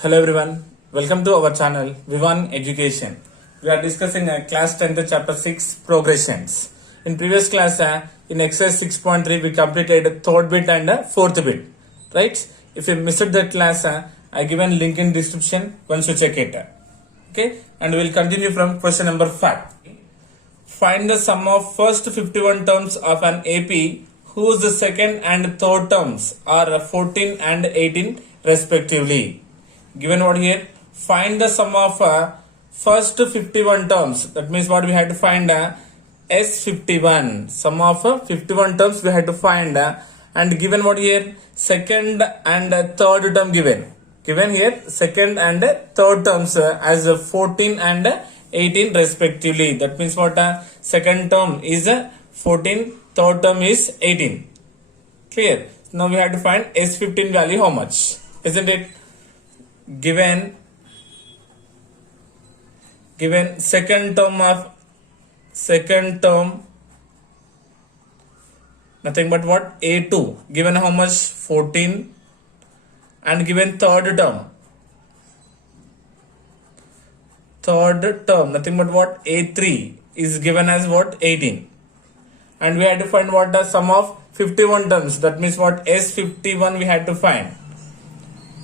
Hello everyone, welcome to our channel Vivan Education. We are discussing class 10th chapter 6 progressions. In previous class in exercise 6.3 we completed third bit and fourth bit, right? If you missed that class I given link in description once you check it. Okay, and we will continue from question number 5. Find the sum of first 51 terms of an AP whose second and third terms are 14 and 18 respectively. Given what here? Find the sum of first 51 terms. That means what we had to find S51. Sum of 51 terms we had to find and given what here? Second and third term given. Given here second and third terms as 14 and 18 respectively. That means what? Second term is 14, third term is 18. Clear? Now we have to find S15 value how much? Isn't it? Given second term nothing but what? A2 given how much? 14 and given third term nothing but what? A3 is given as what? 18 and we had to find what? The sum of 51 terms. That means what? S51 we had to find.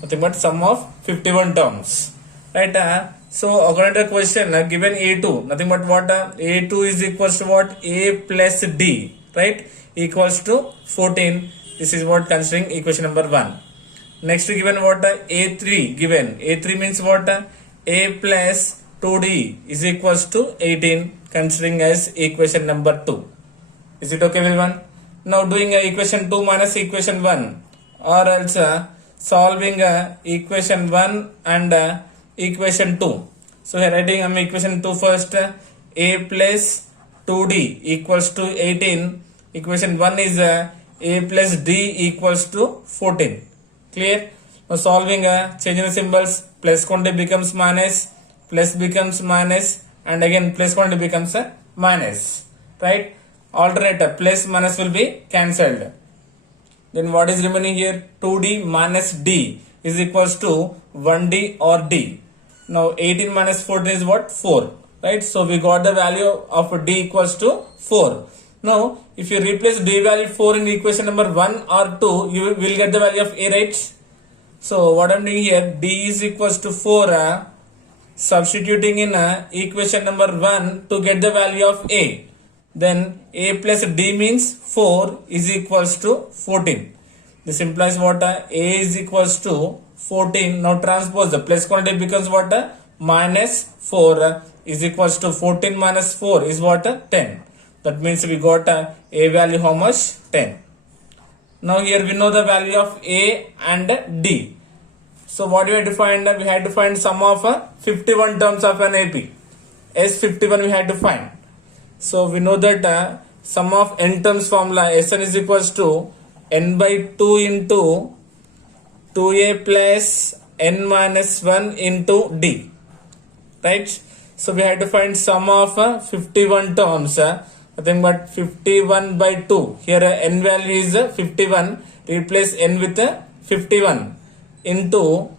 Nothing but sum of 51 terms, right? So according to the question given A2 nothing but what? A2 is equals to what? A plus D, right, equals to 14. This is what considering equation number 1. Next given what? A3 given. A3 means what? A plus 2D is equals to 18 considering as equation number 2. Is it okay everyone? Now doing equation 2 minus equation 1 or else solving equation 1 and equation 2. So here writing equation 2 first. A plus 2D equals to 18. Equation 1 is A plus D equals to 14. Clear? Now solving changing the symbols. Plus quantity becomes minus, plus becomes minus, and again plus quantity becomes minus. Right? Alternate plus minus will be cancelled. Then what is remaining here? 2D minus D is equals to 1D or D. Now 18 minus 14 is what? 4. Right? So we got the value of D equals to 4. Now if you replace D value 4 in equation number 1 or 2, you will get the value of A, right? So what I am doing here, D is equals to 4, substituting in equation number 1 to get the value of A. Then A plus D means 4 is equals to 14. This implies what? A is equals to 14. Now transpose the plus quantity becomes what? Minus 4 is equals to 14 minus 4 is what? 10. That means we got A value how much? 10. Now here we know the value of A and D. So what we had to find? We had to find sum of 51 terms of an AP. S51 we had to find. So we know that sum of n terms formula Sn is equals to n by 2 into 2a plus n minus 1 into d, right? So we had to find sum of 51 terms, nothing but 51 by 2. Here n value is 51, replace n with 51 into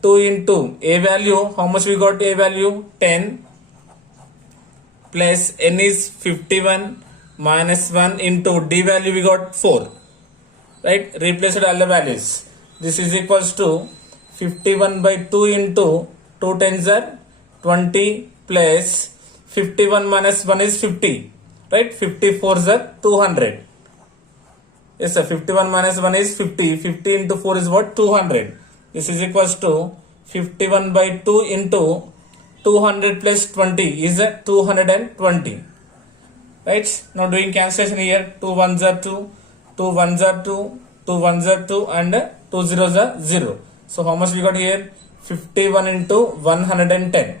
2 into a value. How much we got? A value 10 plus n is 51 minus 1 into d value we got 4, right? Replace all the values. This is equals to 51 by 2 into 2 tens are 20 plus 51 minus 1 is 50, right? 54 is 200. Yes sir, 51 minus 1 is 50. 50 into 4 is what? 200. This is equals to 51 by 2 into 200 plus 20 is 220. Right? Now doing cancellation here. 2 ones are 2, 2 ones are 2, 2 ones are 2 and 2 zeros are 0. So how much we got here? 51 into 110.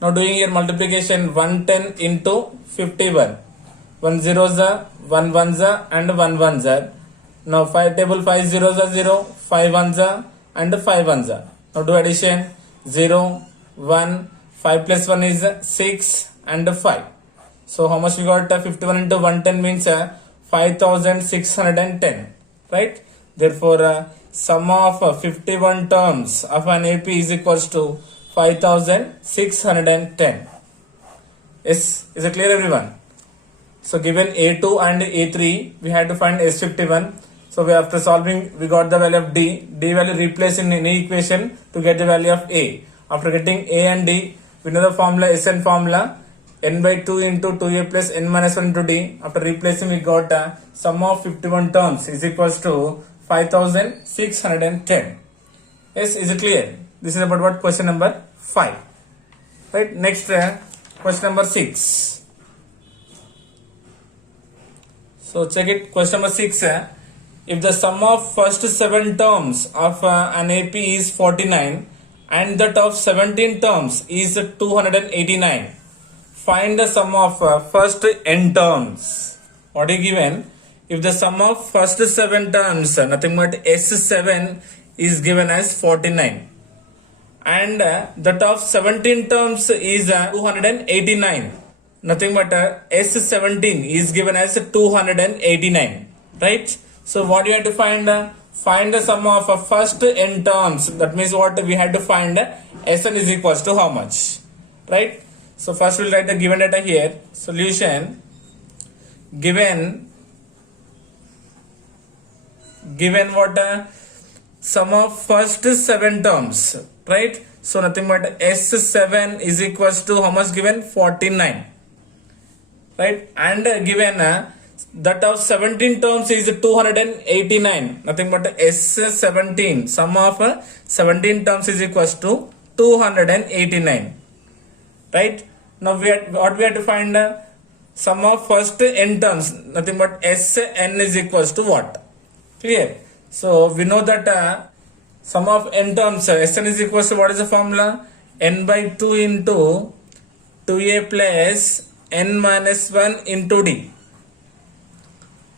Now doing here multiplication 110 into 51. 1 zeros are 1 ones are and 1 ones are. Now 5 table 5 zeros are 0, 5 ones are and 5 ones are. Now do addition 0, 1, 5 plus 1 is 6 and 5. So how much we got? 51 into 110 means 5610, right? Therefore sum of 51 terms of an AP is equals to 5610. Yes, is it clear everyone? So given A2 and A3, we had to find S51. So after solving, we got the value of D. D value replaced in any equation to get the value of A. After getting A and D, we know the formula, Sn formula, n by 2 into 2a plus n minus 1 into d. After replacing, we got a sum of 51 terms is equals to 5610. Yes, is it clear? This is about what? Question number 5. Right, next question number 6. So check it, question number 6. If the sum of first 7 terms of an AP is 49 and that of 17 terms is 289, find the sum of first n terms. What is given? If the sum of first 7 terms, nothing but S7 is given as 49 and that of 17 terms is 289, nothing but S17 is given as 289, right? So what you have to find? Find the sum of first n terms. That means what we had to find? Sn is equals to how much, right? So first we'll write the given data here. Solution, given what? Sum of first 7 terms, right? So nothing but S7 is equals to how much given? 49, right? And given that of 17 terms is 289, nothing but S17, sum of 17 terms is equals to 289, right? Now what we have to find? Sum of first n terms, nothing but Sn is equals to what? Clear? So we know that sum of n terms, Sn is equals to what is the formula? N by 2 into 2a plus n minus 1 into d,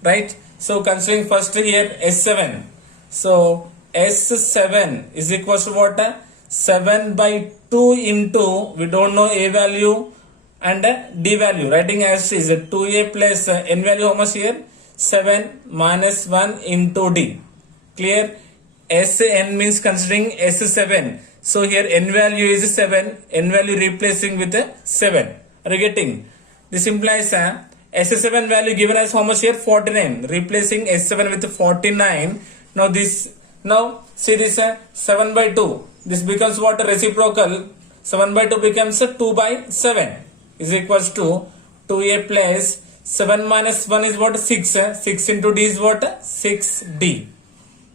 right? So considering first here S7, so S7 is equals to what? 7 by 2 into, we don't know a value and d value, writing as is 2a plus n value how much here? 7 minus 1 into d. Clear? Sn means considering S7, so here n value is 7, n value replacing with 7. Are you getting? This implies S7 value given as how much here? 49, replacing S7 with 49. Now see this 7 by 2, this becomes what? Reciprocal. 7 by 2 becomes 2 by 7 is equals to 2a plus 7 minus 1 is what? 6. 6 into d is what? 6d.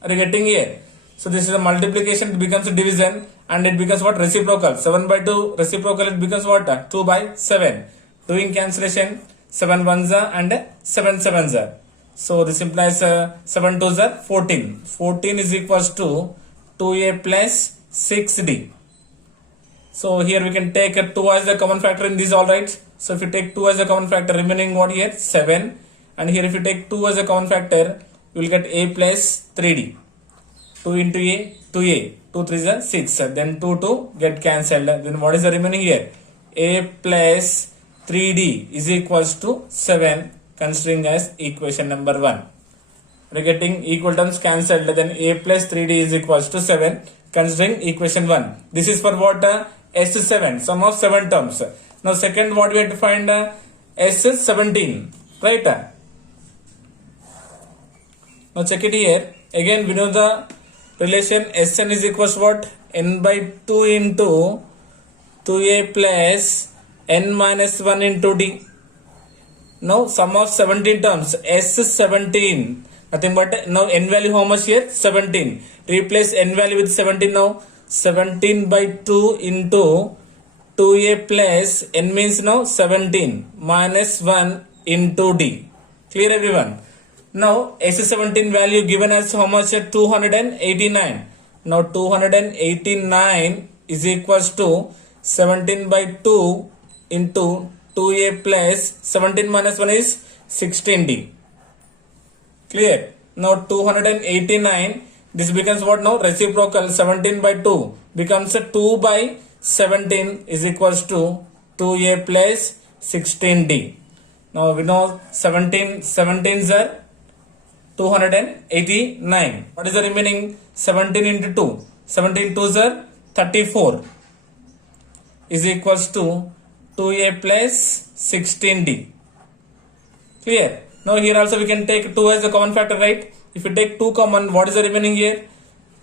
Are you getting here? So this is a multiplication, it becomes a division and it becomes what? Reciprocal. 7 by 2 reciprocal, it becomes what? 2 by 7. Doing cancellation, 7 ones and 7 sevens. So this implies 7 twos are 14. 14 is equals to 2a plus 6d. So here we can take 2 as the common factor in these, all right. So if you take 2 as a common factor, remaining what here? 7. And here if you take 2 as a common factor, you will get a plus 3d. 2 into a, 2a. 2 3 is 6. Then 2 get cancelled. Then what is the remaining here? A plus 3d is equals to 7, considering as equation number 1. We are getting equal terms cancelled, then a plus 3d is equals to 7, considering equation 1. This is for what? S7, sum of 7 terms. Now second, what we have to find? S17, right? Now check it here. Again we know the relation Sn is equals to what? N by 2 into 2a plus n minus 1 into d. Now sum of 17 terms, S17, nothing but, now n value how much here? 17. Replace n value with 17 now. 17 by 2 into 2a plus n means now 17 minus 1 into d. Clear everyone? Now S17 value given as how much? 289. Now 289 is equals to 17 by 2 into 2a plus 17 minus 1 is 16d. Clear? Now 289, this becomes what now? Reciprocal. 17 by 2 becomes 2 by 17 is equals to 2a plus 16d. Now we know 17s are 289. What is the remaining? 17 into 2. 17 2s are 34 is equals to 2a plus 16d. Clear? Now here also we can take 2 as a common factor, right? If you take 2 common, what is the remaining here?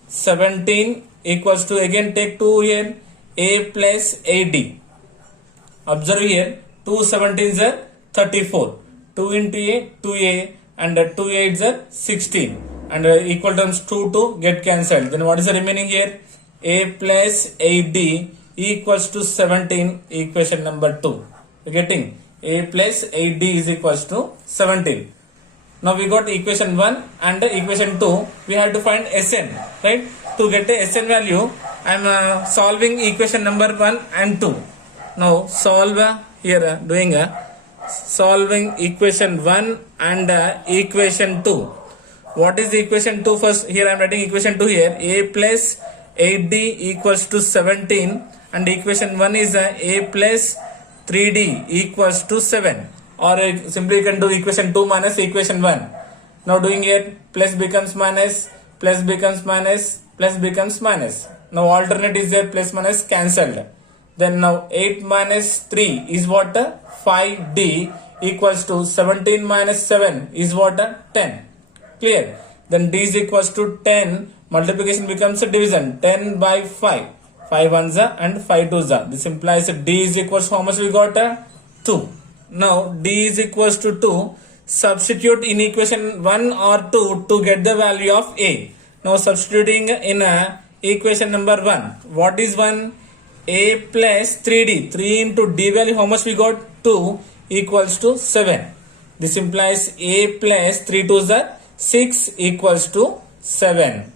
17 equals to, again take 2 here, a plus ad. Observe here, 2 17s are 34. 2 into a, 2a, and 2 8s are 16. And equal terms 2 to get cancelled. Then what is the remaining here? A plus ad equals to 17, equation number 2. You're getting? A plus ad is equals to 17. Now we got equation 1 and equation 2. We have to find Sn, right? To get a Sn value, I am solving equation number 1 and 2. Now solve here, doing solving equation 1 and equation 2. What is the equation 2 first? Here I am writing equation 2 here. A plus ad equals to 17, and equation 1 is a plus 3d equals to 7. Or simply you can do equation 2 minus equation 1. Now doing it, plus becomes minus, plus becomes minus, plus becomes minus. Now alternate is there, plus minus cancelled. Then now 8 minus 3 is what? 5d equals to 17 minus 7 is what? 10. Clear? Then d is equals to 10. Multiplication becomes a division. 10 by 5. 5 ones and 5 twos. This implies d is equals to how much we got? 2. Now d is equals to 2. Substitute in equation 1 or 2 to get the value of a. Now substituting in equation number 1. What is 1? A plus 3d. 3 into d value how much we got? 2 equals to 7. This implies a plus 3 twos are 6 equals to 7.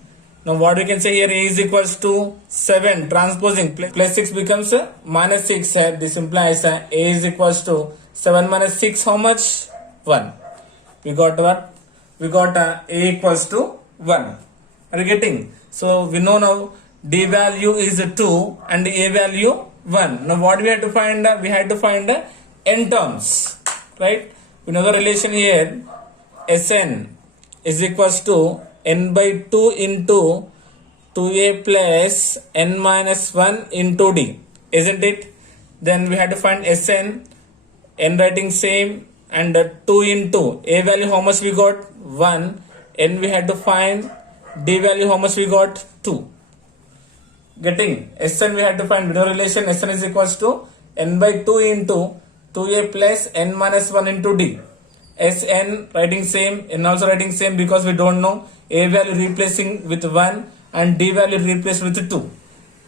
Now what we can say here, a is equals to 7, transposing plus 6 becomes minus 6. This implies a is equals to 7 minus 6 how much? 1. We got what? We got a equals to 1. Are you getting? So we know now d value is 2 and a value 1. Now what we have to find? We had to find n terms, right? We know the relation here, Sn is equals to n by 2 into 2a plus n minus 1 into d, isn't it? Then we had to find Sn, n writing same, and 2 into a value how much we got? 1. N we had to find, d value how much we got? 2. Getting? Sn we had to find, with the relation Sn is equals to n by 2 into 2a plus n minus 1 into d. Sn writing same, n also writing same because we don't know. A value replacing with 1 and d value replaced with 2.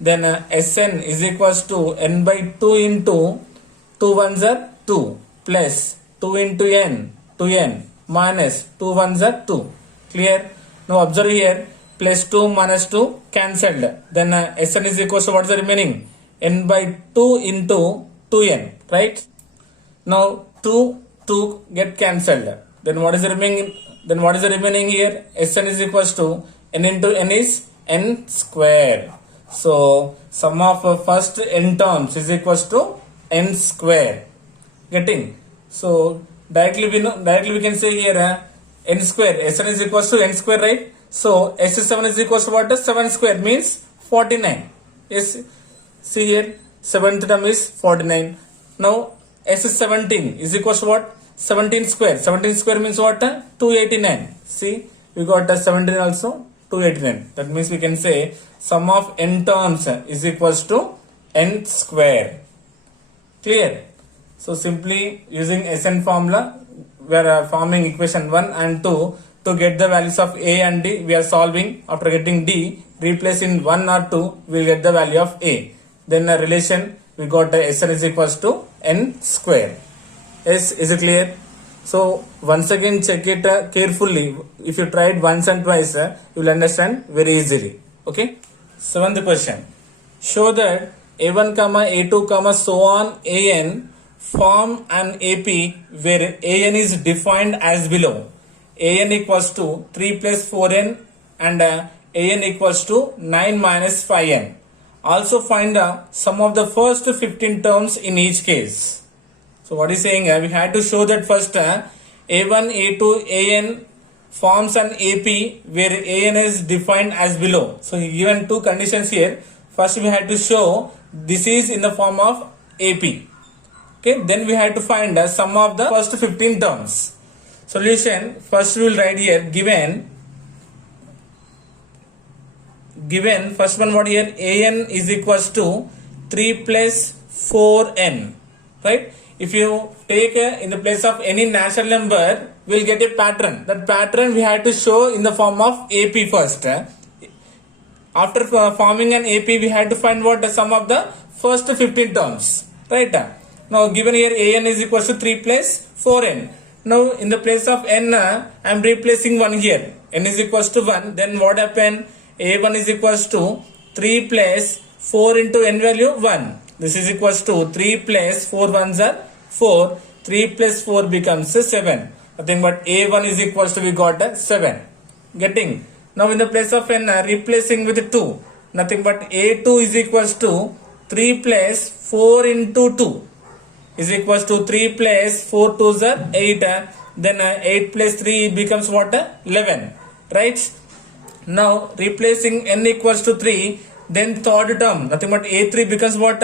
Then Sn is equals to n by 2 into 2 ones are 2 plus 2 into n, 2n minus 2 ones are 2. Clear? Now observe here, plus 2 minus 2 cancelled. Then Sn is equals to what is the remaining? N by 2 into 2n, right? Now 2 get cancelled. Then what is the remaining? Then what is the remaining here? Sn is equals to n into n is n square. So sum of first n terms is equals to n square. Getting? So directly we can say here n square. Sn is equals to n square, right? So S7 is equals to what? 7 square means 49. Yes. See here, 7th term is 49. Now S17 is equals to what? 17 square. 17 square means what? 289. See, we got 17 also, 289. That means we can say sum of n terms is equals to n square. Clear? So simply using Sn formula, we are forming equation 1 and 2 to get the values of a and d. We are solving. After getting d, replace in 1 or 2, we will get the value of a. Then the relation, we got Sn is equals to n square. Yes, is it clear? So once again check it carefully. If you try it once and twice, you will understand very easily. Okay. 7th question. Show that a1, a2, so on an form an AP where an is defined as below. An equals to 3 plus 4n and an equals to 9 minus 5n. Also find the sum of the first 15 terms in each case. So what is saying? We had to show that first a1, a2, an forms an AP where AN is defined as below. So given two conditions here. First we had to show this is in the form of AP. Okay, then we had to find the sum of the first 15 terms. Solution, first we will write here given first one what here, AN is equals to 3 plus 4n, right? If you take in the place of any natural number, we will get a pattern. That pattern we had to show in the form of AP first. After forming an AP, we had to find what the sum of the first 15 terms, right? Now given here AN is equals to 3 plus 4n. Now in the place of n, I am replacing 1 here. N is equals to 1. Then what happened? A1 is equals to 3 plus 4 into n value 1. This is equals to 3 plus 4 ones are 4. 3 plus 4 becomes 7. Nothing but A1 is equals to we got 7. Getting? Now in the place of n, replacing with 2. Nothing but A2 is equals to 3 plus 4 into 2 is equals to 3 plus 4 2s are 8. Then 8 plus 3 becomes what? 11. Right? Now replacing n equals to 3. Then third term, nothing but A3 becomes what?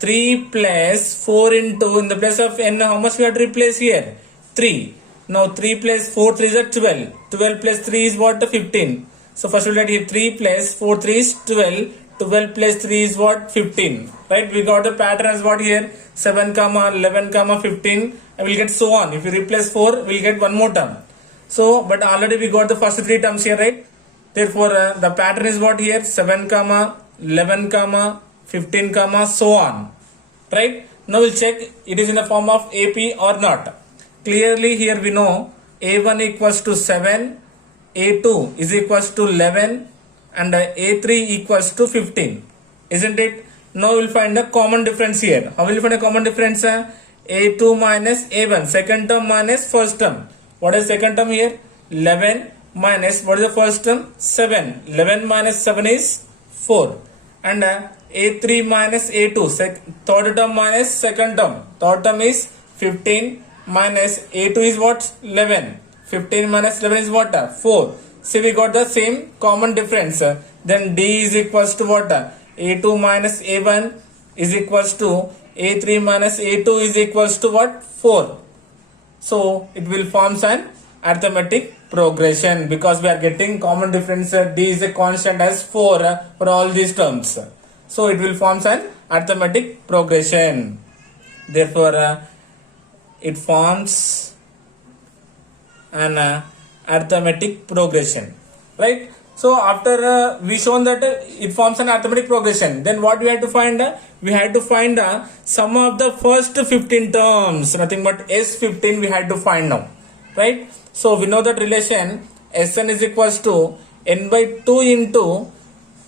3 plus 4 into, in the place of n, how much we have to replace here? 3. Now 3 plus 4 3 is 12. 12 plus 3 is what? 15. So first we'll write here 3 plus 4 3 is 12. 12 plus 3 is what? 15. Right? We got the pattern as what here? 7, 11, 15. And we'll get so on. If you replace 4, we'll get one more term. So, but already we got the first 3 terms here, right? Therefore, the pattern is what here? 7, 11, 15, so on. Right? Now we'll check it is in the form of AP or not. Clearly here we know A1 equals to 7, A2 is equals to 11 and A3 equals to 15. Isn't it? Now we'll find the common difference here. How will you find a common difference? A2 minus A1. Second term minus first term. What is second term here? 11 minus, what is the first term? 7. 11 minus 7 is 4. And A3 minus A2. Third term minus second term. Third term is 15 minus A2 is what? 11. 15 minus 11 is what? 4. See, we got the same common difference. Then D is equals to what? A2 minus A1 is equals to A3 minus A2 is equals to what? 4. So it will form an arithmetic progression because we are getting common difference. D is a constant as 4 for all these terms. So it will form an arithmetic progression. Therefore, it forms an arithmetic progression, right? So after we shown that it forms an arithmetic progression, then what we had to find? We had to find sum of the first 15 terms. Nothing but S15 we had to find now, right? So we know that relation Sn is equals to n by 2 into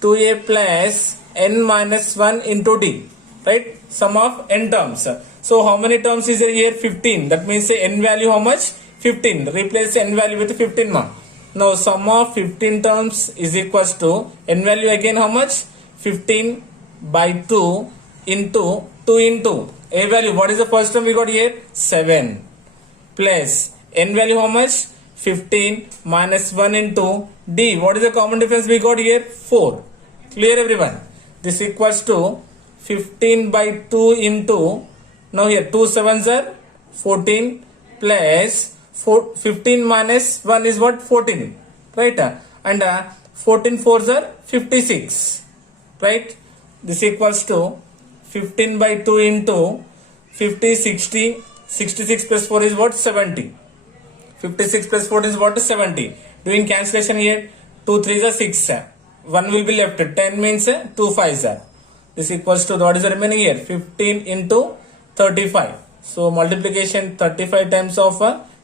2a plus n minus 1 into d, right? Sum of n terms. So how many terms is there here? 15. That means n value how much? 15. Replace n value with 15 now. Now sum of 15 terms is equals to n value again how much? 15 by 2 into 2 into a value. What is the first term we got here? 7 plus n value how much? 15 minus 1 into d. What is the common difference we got here? 4. Clear everyone? This equals to 15 by 2 into, now here 2 7s are 14 plus 15 minus 1 is what? 14, right? And 14 4s are 56, right? This equals to 15 by 2 into 50 60. 66 plus 4 is what? 70. 56 plus 4 is what? 70. Doing cancellation here, 2 3s are 6. 1 will be left. 10 means 2 5s are. This equals to, what is the remaining here? 15 into 35. So multiplication 35 times of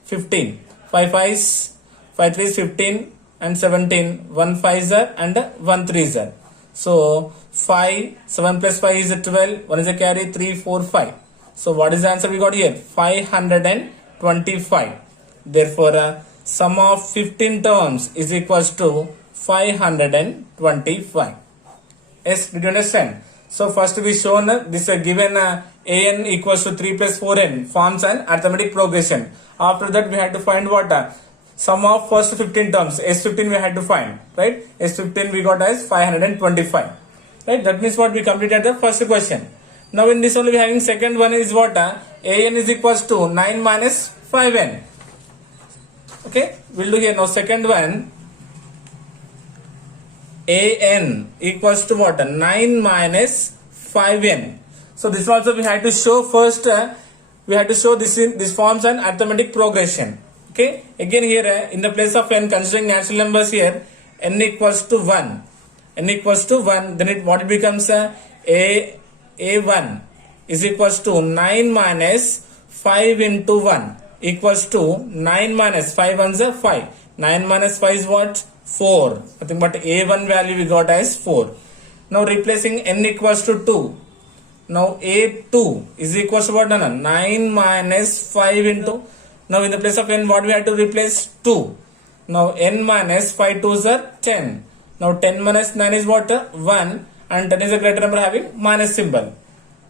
15. 5 5s, 5 3s 15 and 17. 1 5s are and 1 3s are. So 5, 7 plus 5 is 12. 1 is a carry, 3 4 5. So what is the answer we got here? 525. Therefore, sum of 15 terms is equals to 525. Yes, did you understand? So first we shown this given an equals to 3 plus 4n forms an arithmetic progression. After that we had to find what? sum of first 15 terms. S15 we had to find, right? S15 we got as 525, right? That means what we completed the first question. Now in this only we having second one is what? An is equals to 9 minus 5n. Okay, we'll do here now second one. An equals to what? 9 minus 5n. So this also we had to show first. We had to show this forms an arithmetic progression. Okay. Again here in the place of n, considering natural numbers here, n equals to 1. N equals to 1. Then what it becomes? A1 is equals to 9 minus 5 into 1 equals to 9 minus 5 ones are 5. 9 minus 5 is what? 4. Nothing but A1 value we got as 4. Now replacing n equals to 2. Now A2 is equals to what? 9 minus 5 into. Now in the place of n what we have to replace? 2. Now n minus 5 2s are 10. Now 10 minus 9 is what? 1. And 10 is a greater number having minus symbol.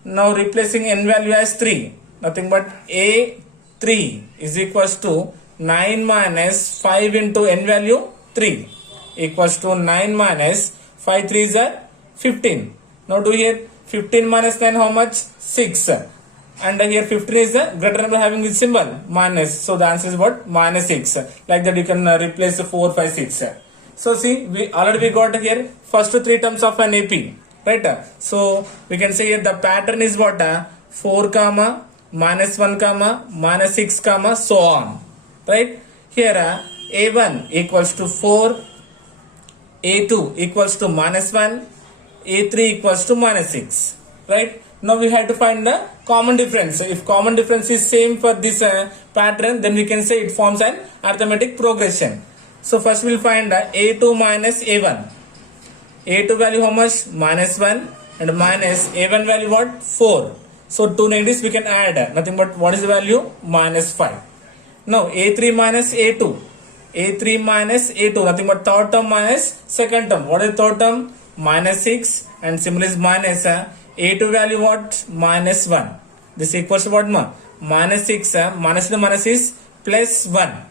Now replacing n value as 3. Nothing but A3 is equals to 9 minus 5 into n value 3 equals to 9 minus 5 3s are 15. Now do here 15 minus 9 how much? 6. And here 15 is the greater number having this symbol minus. So the answer is what? Minus 6. Like that you can replace 4 5 6. So see, we already got here first 3 terms of an AP, right? So we can say here the pattern is what? 4 comma minus 1 comma minus 6 comma so on, right? Here A1 equals to 4, A2 equals to minus 1, A3 equals to minus 6, right? Now we have to find the common difference. If common difference is same for this pattern, then we can say it forms an arithmetic progression. So first we will find A2 minus A1. A2 value how much? Minus 1 and minus A1 value what? 4. So two negatives we can add. Nothing but what is the value? Minus 5. Now A3 minus A2. A3 minus A2. Nothing but third term minus second term. What is the third term? Minus 6 and symbol is minus. A2 value what? Minus 1. This equals to what? Minus 6. Minus to minus is plus 1.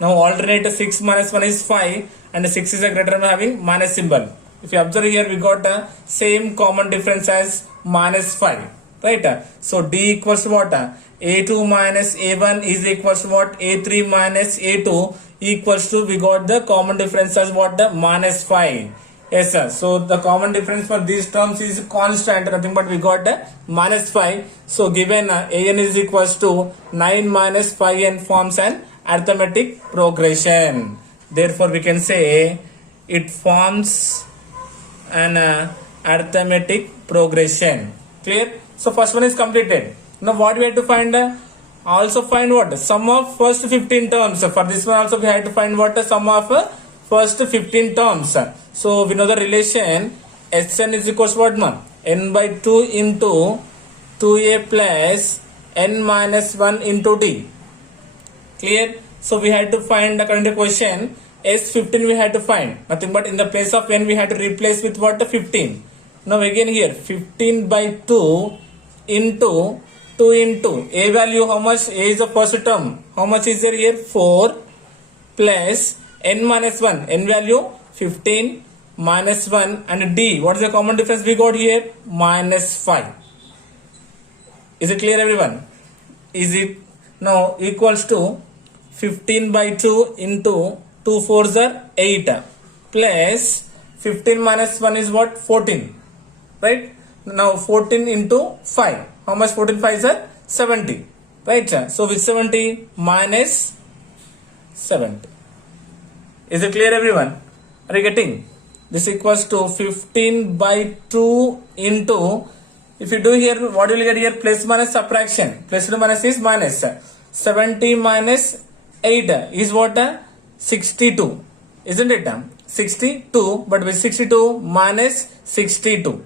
Now alternate 6 minus 1 is 5 and 6 is a greater number having minus symbol. If you observe here we got the same common difference as minus 5, right? So D equals to what? A2 minus A1 is equals to what? A3 minus A2 equals to, we got the common difference as what? Minus 5. Yes sir. So the common difference for these terms is constant, nothing but we got minus 5. So given An is equals to 9 minus 5n forms an arithmetic progression. Therefore we can say it forms an arithmetic progression. Clear? So first one is completed. Now what we have to find? Also find what? Sum of first 15 terms. For this one also we have to find what? Sum of first 15 terms. So we know the relation Sn is equals to what? N by 2 into 2a plus n minus 1 into d. Clear? So we had to find, according to question, S15 we had to find. Nothing but in the place of n we had to replace with what? 15. Now again here 15 by 2 into 2 into a value how much? A is the first term. How much is there here? 4 plus n minus 1. N value 15 minus 1 and d. What is the common difference we got here? Minus 5. Is it clear everyone? Is it now equals to 15 by 2 into 2 4s are 8 plus 15 minus 1 is what? 14, right? Now 14 into 5. How much 14 5s are? 70, right? So with 70 minus 70. Is it clear everyone? Are you getting? This equals to 15 by 2 into, if you do here, what will you get here? Plus minus subtraction. Plus to minus is minus. 70 minus 8 is what? 62. Isn't it? 62, but with 62 minus 62.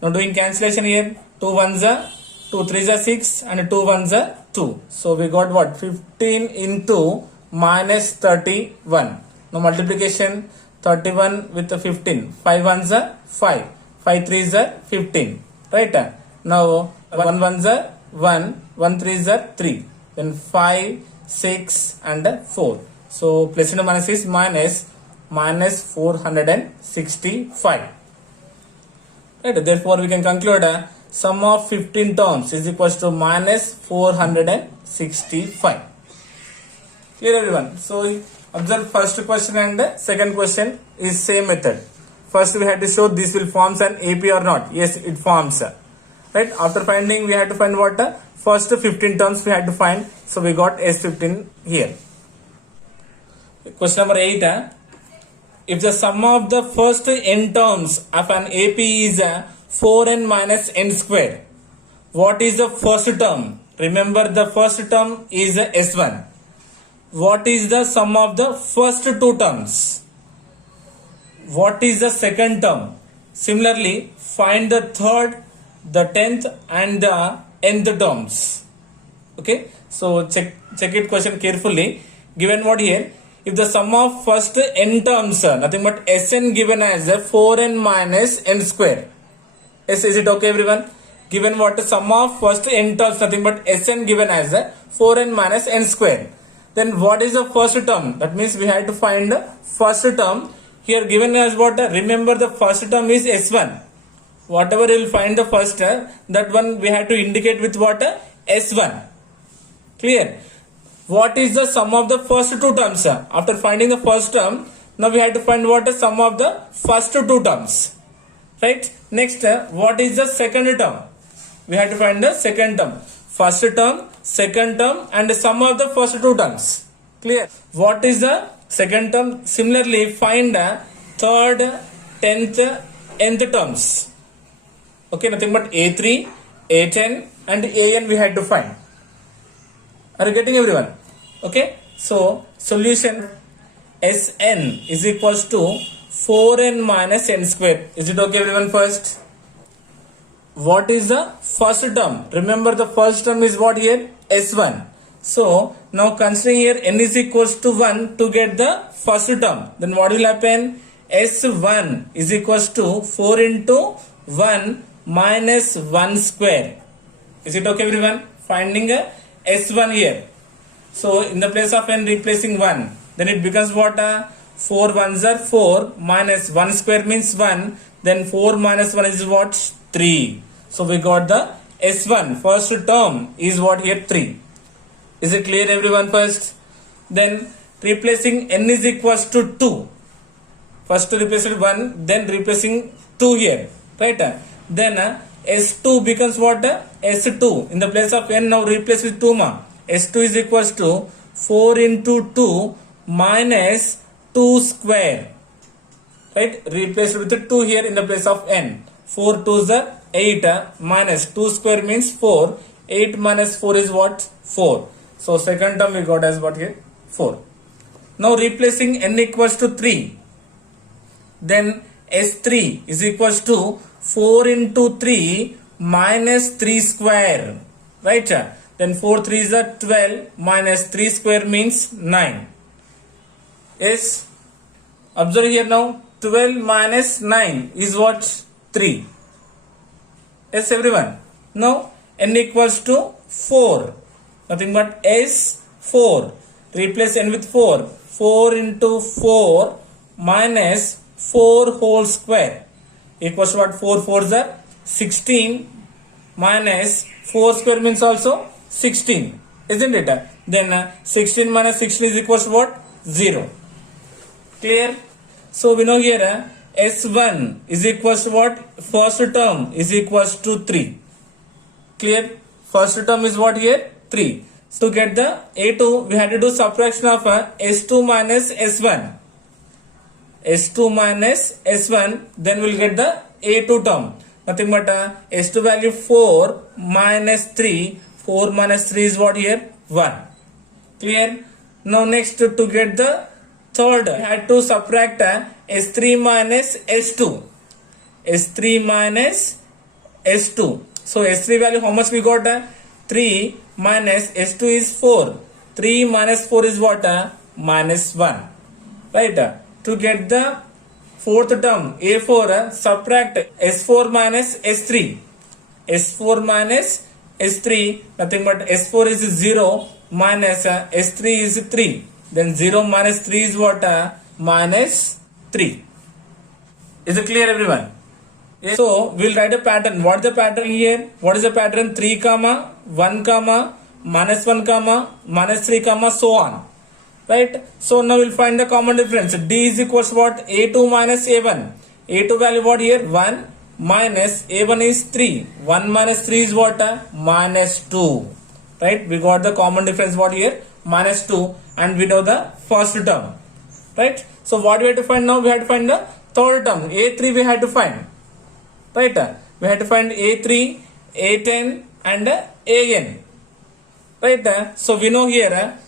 Now doing cancellation here. 2 1s are 2 3s are 6 and 2 1s are 2. So we got what? 15 into minus 31. Now multiplication 31 with the 15. 5 1s are 5. 5 3s are 15. Right? Now 1 1s are 1. 1 3s are 3. Then 5, 6 and 4. So plus into minus is minus 465. Right? Therefore, we can conclude sum of 15 terms is equals to minus 465. Clear everyone? So observe first question and second question is same method. First we had to show this will forms an AP or not. Yes, it forms. Right? After finding, we had to find what? First 15 terms we had to find. So we got S15 here. Question number 8. If the sum of the first n terms of an AP is 4n minus n square, what is the first term? Remember, the first term is S1. What is the sum of the first two terms? What is the second term? Similarly, find the third, the 10th and the nth terms. Okay, so check it question carefully. Given what here? If the sum of first n terms, nothing but Sn given as 4n minus n square. Yes, is it okay everyone? Given what the sum of first n terms, nothing but Sn given as 4n minus n square. Then what is the first term? That means we have to find the first term. Here given as what? Remember, the first term is S1. Whatever you will find the first, that one we have to indicate with what? S1. Clear? What is the sum of the first two terms? After finding the first term, now we have to find what the sum of the first two terms. Right? Next, what is the second term? We have to find the second term. First term, second term and the sum of the first two terms. Clear? What is the second term? Similarly, find third, 10th, nth terms. Okay, nothing but A3, A10 and AN we had to find. Are you getting everyone? Okay, so solution Sn is equals to 4n minus n square. Is it okay everyone? First, what is the first term? Remember, the first term is what here? S1. So now considering here n is equals to 1 to get the first term. Then what will happen? S1 is equals to 4 into 1 minus 1 square. Is it okay everyone? Finding a S1 here. So in the place of n replacing 1, then it becomes what? 4 ones are 4 minus 1 square means 1. Then 4 minus 1 is what? 3. So we got the S1. First term is what here? 3. Is it clear everyone? First, then replacing n is equals to 2. First replacing 1, then replacing 2 here. Right? Then S2 becomes what? S2. In the place of n, now replace with 2 ma. S2 is equals to 4 into 2 minus 2 square. Right? Replace with 2 here in the place of n. 4 2s are 8 minus 2 square means 4. 8 minus 4 is what? 4. So second term we got as what here? 4. Now replacing n equals to 3. Then S3 is equals to 4 into 3 minus 3 square. Right? Then 4 3s are 12 minus 3 square means 9. Yes. Observe here now. 12 minus 9 is what? 3. Yes everyone. Now n equals to 4. Nothing but S4. Replace n with 4. 4 into 4 minus 4 whole square equals to what? 4 4s are 16 minus 4 square means also 16. Isn't it? Then 16 minus 16 is equals to what? 0. Clear? So we know here S1 is equals to what? First term is equals to 3. Clear? First term is what here? 3. So to get the A2, we had to do subtraction of S2 minus S1. S2 minus S1, then we'll get the A2 term. Nothing but S2 value 4 minus 3. 4 minus 3 is what here? 1. Clear? Now next to get the third, we had to subtract S3 minus S2. S3 minus S2. So S3 value how much we got? 3 minus S2 is 4. 3 minus 4 is what? Minus 1. Right? To get the fourth term A4, subtract S4 minus S3. S4 minus S3, nothing but S4 is 0 minus S3 is 3. Then 0 minus 3 is what? Minus 3. Is it clear, everyone? Yes. So we'll write a pattern. What is the pattern here? What is the pattern? 3 comma 1 comma minus 1 comma minus 3 comma so on. Right? So now we'll find the common difference. D is equals to what? A2 minus A1. A2 value what here? 1 minus A1 is 3. 1 minus 3 is what? Minus 2. Right? We got the common difference what here? Minus 2, and we know the first term. Right? So what we have to find now? We have to find the third term. A3 we had to find. Right? We had to find A3, A10 and AN. Right? So we know here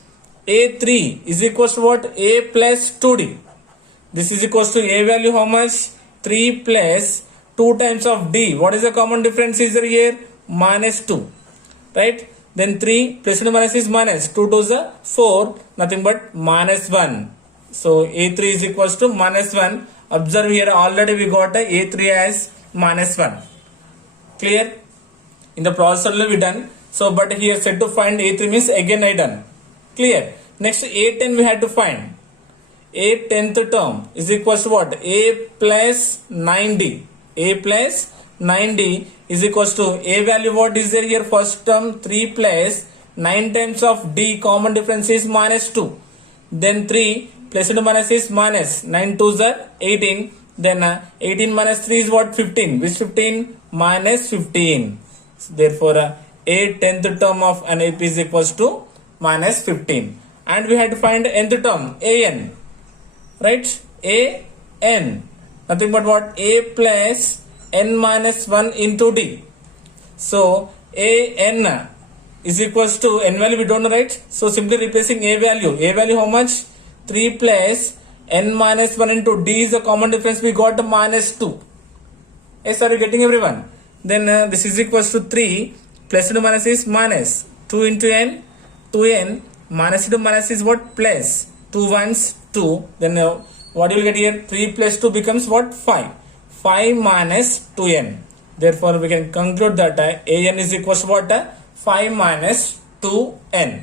A3 is equals to what? A plus 2D. This is equals to A value how much? 3 plus 2 times of D. What is the common difference is here? Minus 2. Right? Then 3 plus and minus is minus. 2 to the 4. Nothing but minus 1. So A3 is equals to minus 1. Observe here already we got a A3 as minus 1. Clear? In the process only we done. So but here said to find A3 means again I done. Clear? Next A10 we had to find. A 10th term is equals to what? A plus 9D. A plus 9D is equals to A value what is there here? First term 3 plus 9 times of D, common difference is minus 2. Then 3 plus and minus is minus. 9 2s are 18. Then 18 minus 3 is what? 15. Which 15? Minus 15. So therefore A 10th term of an AP is equals to minus 15. And we had to find nth term AN. Right? AN. Nothing but what? A plus N minus 1 into D. So AN is equals to N value we don't know, right? So simply replacing A value. A value how much? 3 plus N minus 1 into D is the common difference. We got the minus 2. Yes, are you getting everyone? Then this is equals to 3 plus into minus is minus 2 into N, 2N minus into minus is what? Plus 2 ones 2. Then what you will get here? 3 plus 2 becomes what? 5. 5 minus 2N. Therefore we can conclude that AN is equals to what? 5 minus 2N.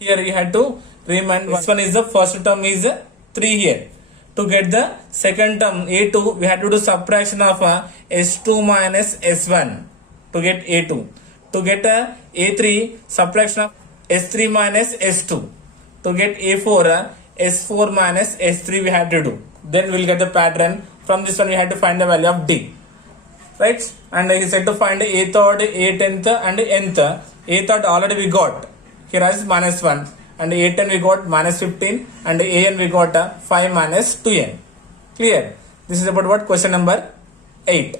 Here you had to remind this one is the first term is 3 here. To get the second term A2 we had to do subtraction of S2 minus S1 to get A2. To get A3 subtraction of S3 minus S2. To get A4 S4 minus S3 we had to do. Then we'll get the pattern. From this one we had to find the value of D. Right? And he said to find A third, A 10th and nth. A third already we got. Here is minus 1. And A10 we got minus 15. And AN we got 5 minus 2N. Clear? This is about what? Question number 8.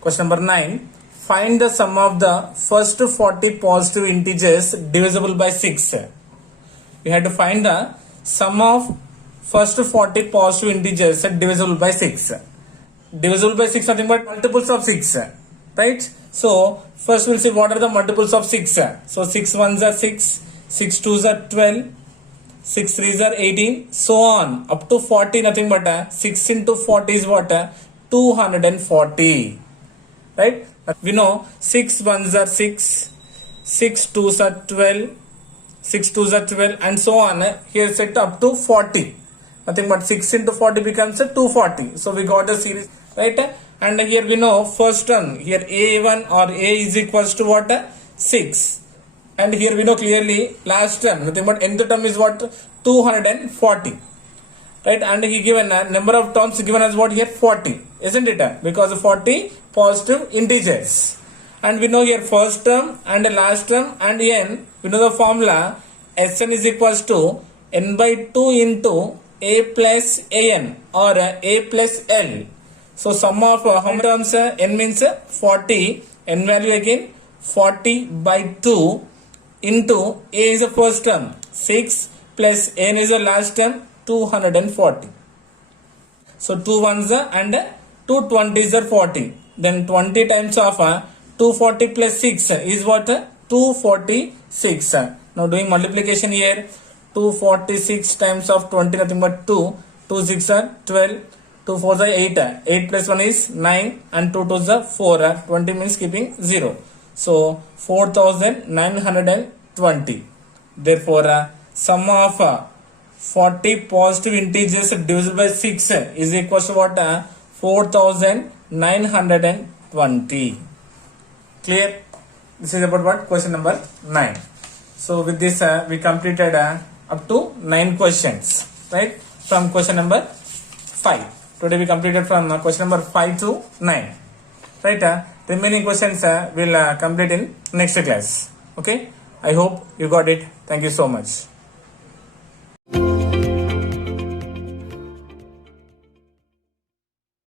Question number 9. Find the sum of the first 40 positive integers divisible by 6. We had to find the sum of first 40 positive integers divisible by 6. Divisible by 6 nothing but multiples of 6. Right? So first we'll see what are the multiples of 6. So 6 ones are 6, 6 twos are 12, 6 threes are 18, so on up to 40 nothing but 6 into 40 is what? 240. Right? We know 6 ones are 6, 6 twos are 12, 6 twos are 12 and so on. Here set up to 40. Nothing but 6 into 40 becomes 240. So we got a series, right? And here we know first term here A1 or A is equals to what? 6. And here we know clearly last term nothing but nth term is what? 240. Right? And he given a number of terms given as what here? 40. Isn't it? Because 40 positive integers. And we know here first term and last term and n. We know the formula Sn is equals to n by 2 into a plus an or a plus l. So sum of how many terms? N means 40. N value again 40 by 2 into a is the first term 6 plus n is the last term 240. So 2 ones and 2 20s are 40. Then 20 times of 240 plus 6 is what? 246. Now doing multiplication here. 246 times of 20 nothing but 2. 2 6 are 12. 2 4 are 8. 8 plus 1 is 9 and 2 2 are 4. 20 means keeping 0. So 4920. Therefore sum of 40 positive integers divided by 6 is equals to what? 4920. Clear? This is about what? Question number 9. So with this we completed up to 9 questions, right? From question number 5. Today we completed from question number 5 to 9. Right? Remaining questions we'll complete in next class. Okay? I hope you got it. Thank you so much.